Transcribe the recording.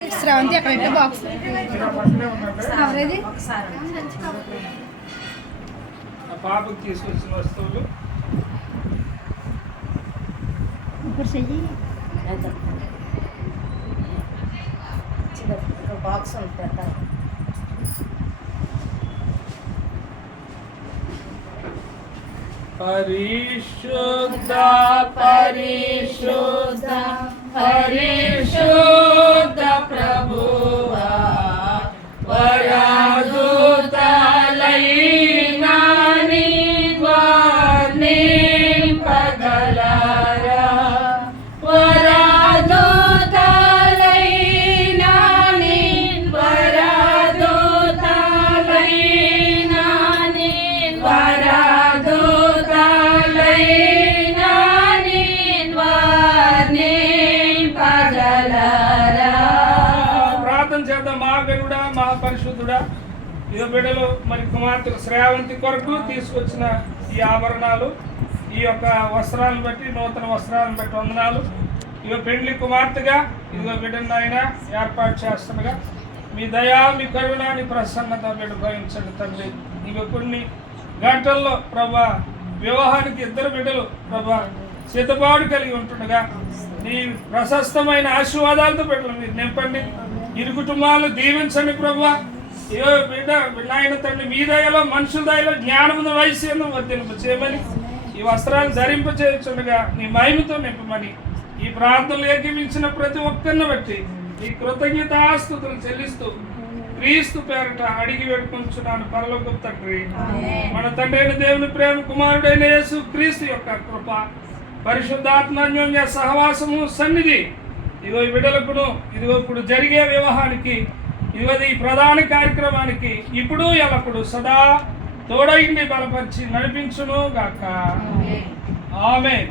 శ్రావంతి అక్కడ పెట్టే బాక్స్ పాపకు తీసుకొచ్చిన వస్తువులు ఇప్పుడు చెయ్యి బాక్స్ ఉంటుంది. పరిశుద్ధ పరిశుద్ధ పరిశుద్ధ ప్రభువా వరదూతలైనా నీ వారిని పగలరా వరదూతలైనా నీ వరదూతలైనా నీ వరదూతలైనా నీ వారిని పగలరా. ప్రార్థన చేద్దాం. మా గరుడా మా పరిశుద్ధుడా, ఇదో బిడ్డలు మరి కుమార్తె శ్రావంతి కొరకు తీసుకొచ్చిన ఈ ఆభరణాలు, ఈ యొక్క వస్త్రాలను బట్టి, నూతన వస్త్రాలను బట్టి వందనాలు. ఇదిగో పెండ్లి కుమార్తెగా ఇదిగో బిడ్డను ఆయన ఏర్పాటు చేస్తుండగా మీ దయా, మీ కరుణ, మీ ప్రసన్నత బిడ్డ భవించండి తండ్రి. ఇక కొన్ని గంటల్లో ప్రభా వివాహానికి ఇద్దరు బిడ్డలు ప్రభా సిద్ధపాటు కలిగి ఉంటుండగా నీ ప్రశస్తమైన ఆశీర్వాదాలతో బిడ్డలు మీరు నింపండి. ఇరు కుటుంబాలను దీవించండి ప్రభా. ఏ బిడ్డ నాయన తండ్రి మీ దయలో, మనుషుల దయలో జ్ఞానమును వయస్సు వర్తింప చేయమని, ఈ వస్త్రాలు ధరింపచేయుచుండగా నీ మహిమతో నింపమని, ఈ ప్రార్థనలు ఏకీమించిన ప్రతి ఒక్కరిని బట్టి ఈ కృతజ్ఞతాస్తుతులు చెల్లిస్తూ క్రీస్తు పేరట అడిగి వేడుకొంచున్నాను పరలోకపు తండ్రి. మన తండ్రి అయిన దేవుని ప్రేమ, కుమారుడైన యేసు క్రీస్తు యొక్క కృప, పరిశుద్ధాత్మ అన్యోన్య సహవాసము, సన్నిధి ఇదిగో ఈ బిడ్డలకును, ఇదిగో ఇప్పుడు జరిగే వివాహానికి, ఇదిగో ఈ ప్రధాన కార్యక్రమానికి ఇప్పుడు ఎల్లప్పుడు సదా తోడైండి బలపరిచి నడిపించును గాక. ఆమేన్.